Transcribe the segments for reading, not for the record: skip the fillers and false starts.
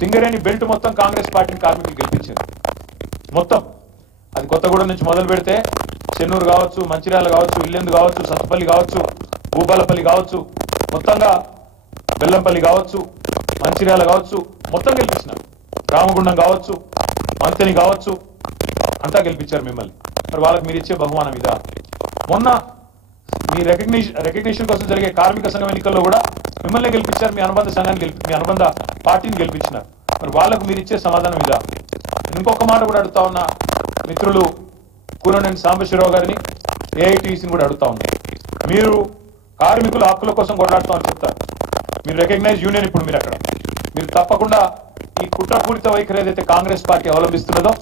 Singareni belt మొత్తం కాంగ్రెస్ పార్టీని కార్మికులు గెలిపించారు మొత్తం. అది కొత్తగూడెం నుంచి మొదలు పెడితే చెన్నూరు కావచ్చు, మంచిర్యాల కావచ్చు, ఇల్లెందు కావచ్చు, సత్తుపల్లి కావచ్చు, భూపాలపల్లి కావచ్చు, మొత్తంగా బెల్లంపల్లి కావచ్చు, మంచిర్యాల కావచ్చు, మొత్తం గెలిపించినారు. రామగుండం కావచ్చు, మంతని కావచ్చు, అంతా గెలిపించారు మిమ్మల్ని. మరి వాళ్ళకి మీరు ఇచ్చే బహుమానం ఇదా? మొన్న మీ రికగ్నిషన్ కోసం జరిగే కార్మిక సంఘం ఎన్నికల్లో కూడా మిమ్మల్ని గెలిపించారు, మీ అనుబంధ సంఘాన్ని మీ అనుబంధ పార్టీని గెలిపించినారు. మరి వాళ్ళకు మీరు ఇచ్చే సమాధానం ఇదా? ఇంకొక మాట కూడా అడుగుతా ఉన్నా, మిత్రులు కూరనేని సాంబశివరావు గారిని, ఏఐటీసీని కూడా అడుగుతా ఉన్నారు. మీరు కార్మికుల హక్కుల కోసం కొట్లాడుతామని చెప్తారు, మీరు రికగ్నైజ్ యూనియన్, ఇప్పుడు మీరు అక్కడ మీరు తప్పకుండా ఈ కుట్రపూరిత వైఖరి ఏదైతే కాంగ్రెస్ పార్టీ అవలంబిస్తున్నదో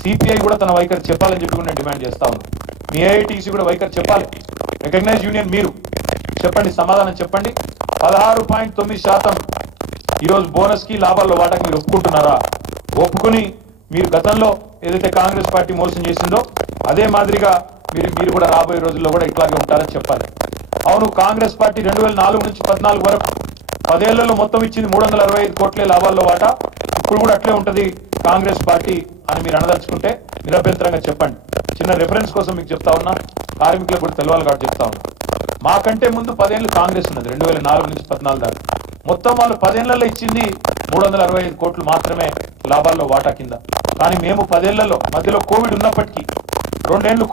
సిపిఐ కూడా తన వైఖరి చెప్పాలని చెప్పి కూడా నేను డిమాండ్ చేస్తా ఉన్నాను. మీ ఏఐటీసీ కూడా వైఖరి చెప్పాలి. రికగ్నైజ్ యూనియన్ మీరు చెప్పండి, సమాధానం చెప్పండి. 16.9% ఈరోజు బోనస్ కి లాభాల్లో వాటాకి మీరు ఒప్పుకుంటున్నారా? ఒప్పుకుని మీరు గతంలో ఏదైతే కాంగ్రెస్ పార్టీ మోసం చేసిందో అదే మాదిరిగా మీరు కూడా రాబోయే రోజుల్లో కూడా ఇట్లాగే ఉంటారని చెప్పాలి. అవును, కాంగ్రెస్ పార్టీ 2004 నుంచి 14 వరకు 10 ఏళ్లలో మొత్తం ఇచ్చింది 365 కోట్లే లాభాల్లో వాటా. ఇప్పుడు కూడా అట్లే ఉంటది కాంగ్రెస్ పార్టీ అని మీరు అనదలుచుకుంటే నిరభ్యంతరంగా చెప్పండి. చిన్న రెఫరెన్స్ కోసం మీకు చెప్తా ఉన్నా, కార్మికులకు కూడా తెలవాలి కాబట్టి చెప్తా ఉన్నా. మాకంటే ముందు 10 ఏళ్ళు కాంగ్రెస్ ఉన్నది, 2004 నుంచి 14 దాకా. మొత్తం వాళ్ళు 10 ఏళ్లలో ఇచ్చింది 365 కోట్లు మాత్రమే లాభాల్లో వాటా కింద. కానీ మేము 10 ఏళ్లలో మధ్యలో కోవిడ్ ఉన్నప్పటికీ, 2 ఏళ్లు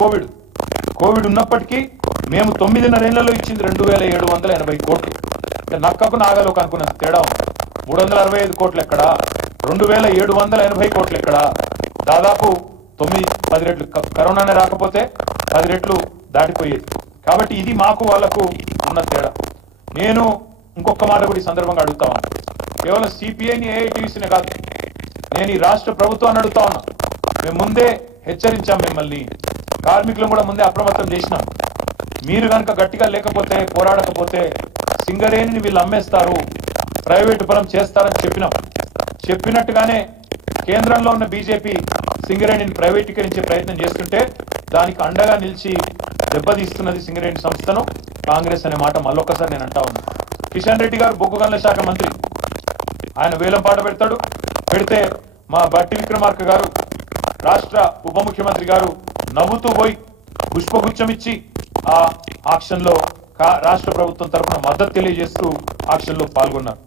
కోవిడ్ ఉన్నప్పటికీ మేము 9.5 ఏళ్లలో ఇచ్చింది 2780 కోట్లు. అంటే నక్కకు నాగలోకి అనుకున్నది తేడా. 365 కోట్లు ఎక్కడ, 2780 కోట్లు ఎక్కడ? దాదాపు 9-10 రెట్లు. కరోనానే రాకపోతే 10 రెట్లు దాటిపోయేది. కాబట్టి ఇది మాకు వాళ్లకు ఉన్న తేడా. నేను ఇంకొక మాట కూడా ఈ సందర్భంగా అడుగుతా ఉన్నా, కేవలం సిపిఐని ఏఐటీసీనే కాదు, నేను ఈ రాష్ట్ర ప్రభుత్వాన్ని అడుగుతా ఉన్నా. మేము ముందే హెచ్చరించాం మిమ్మల్ని, కార్మికులను కూడా ముందే అప్రమత్తం చేసినాం. మీరు కనుక గట్టిగా లేకపోతే, పోరాడకపోతే సింగరేణిని వీళ్ళు అమ్మేస్తారు, ప్రైవేటు పరం చేస్తారని చెప్పినట్టుగానే కేంద్రంలో ఉన్న బీజేపీ సింగరేణిని ప్రైవేటీకరించే ప్రయత్నం చేస్తుంటే దానికి అండగా నిలిచి దెబ్బతీస్తున్నది సింగరేణి సంస్థను కాంగ్రెస్ అనే మాట మళ్ళొక్కసారి నేను అంటా ఉన్నా. కిషన్ రెడ్డి గారు బొగ్గు గనుల శాఖ మంత్రి, ఆయన వేలం పాట పెడితే మా బట్టి విక్రమార్క గారు రాష్ట్ర ఉప ముఖ్యమంత్రి గారు నవ్వుతూ పోయి పుష్పగుచ్చం ఇచ్చి ఆ ఆక్షన్ లో రాష్ట్ర ప్రభుత్వం తరఫున మద్దతు తెలియజేస్తూ ఆక్షన్ లో పాల్గొన్నారు.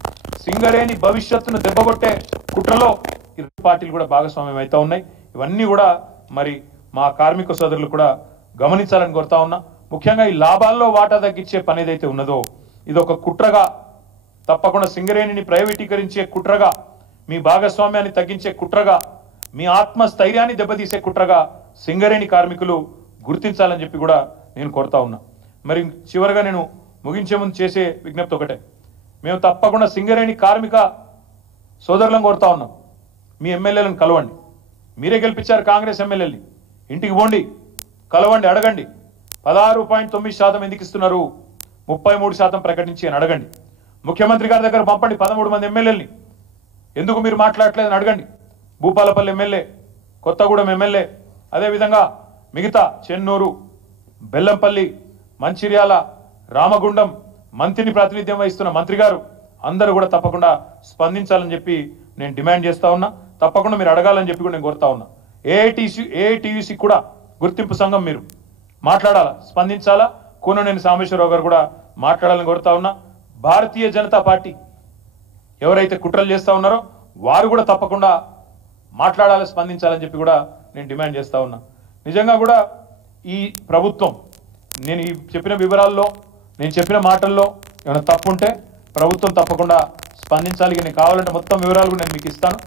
సింగరేణి భవిష్యత్తును దెబ్బగొట్టే కుట్రలో ఇరు పార్టీలు కూడా భాగస్వామ్యం అవుతా ఉన్నాయి. ఇవన్నీ కూడా మరి మా కార్మిక సోదరులు కూడా గమనించాలని కోరుతా ఉన్నా. ముఖ్యంగా ఈ లాభాల్లో వాటా తగ్గించే పని ఏదైతే ఉన్నదో ఇది ఒక కుట్రగా, తప్పకుండా సింగరేణిని ప్రైవేటీకరించే కుట్రగా, మీ భాగస్వామ్యాన్ని తగ్గించే కుట్రగా, మీ ఆత్మస్థైర్యాన్ని దెబ్బతీసే కుట్రగా సింగరేణి కార్మికులు గుర్తించాలని చెప్పి కూడా నేను కోరుతా ఉన్నా. మరి చివరిగా నేను ముగించే ముందు చేసే విజ్ఞప్తి ఒకటే, మేము తప్పకుండా సింగరేణి కార్మిక సోదరులను కోరుతా ఉన్నాం, మీ ఎమ్మెల్యేలను కలవండి. మీరే గెలిపించారు కాంగ్రెస్ ఎమ్మెల్యేని, ఇంటికి పోండి, కలవండి, అడగండి 16.9% ఎందుకు ఇస్తున్నారు, 33% ప్రకటించి అని అడగండి. ముఖ్యమంత్రి గారి దగ్గర పంపండి 13 మంది ఎమ్మెల్యేలని, ఎందుకు మీరు మాట్లాడలేదని అడగండి. భూపాలపల్లి ఎమ్మెల్యే, కొత్తగూడెం ఎమ్మెల్యే, అదేవిధంగా మిగతా చెన్నూరు, బెల్లంపల్లి, మంచిర్యాల, రామగుండం, మంత్రిని ప్రాతినిధ్యం వహిస్తున్న మంత్రి గారు అందరూ కూడా తప్పకుండా స్పందించాలని చెప్పి నేను డిమాండ్ చేస్తా ఉన్నా. తప్పకుండా మీరు అడగాలని చెప్పి కూడా నేను కోరుతా ఉన్నా. ఏఐటీయూసీ కూడా గుర్తింపు సంఘం మీరు మాట్లాడాలా, స్పందించాలా. కూననేని సాంబశివరావు గారు కూడా మాట్లాడాలని కోరుతా ఉన్నా. భారతీయ జనతా పార్టీ ఎవరైతే కుట్రలు చేస్తా ఉన్నారో వారు కూడా తప్పకుండా మాట్లాడాలి, స్పందించాలని చెప్పి కూడా నేను డిమాండ్ చేస్తా ఉన్నా. నిజంగా కూడా ఈ ప్రభుత్వం, నేను ఈ చెప్పిన వివరాల్లో, నేను చెప్పిన మాటల్లో ఏమైనా తప్పు ఉంటే ప్రభుత్వం తప్పకుండా స్పందించాలి. నేను కావాలంటే మొత్తం వివరాలు కూడా నేను మీకు ఇస్తాను.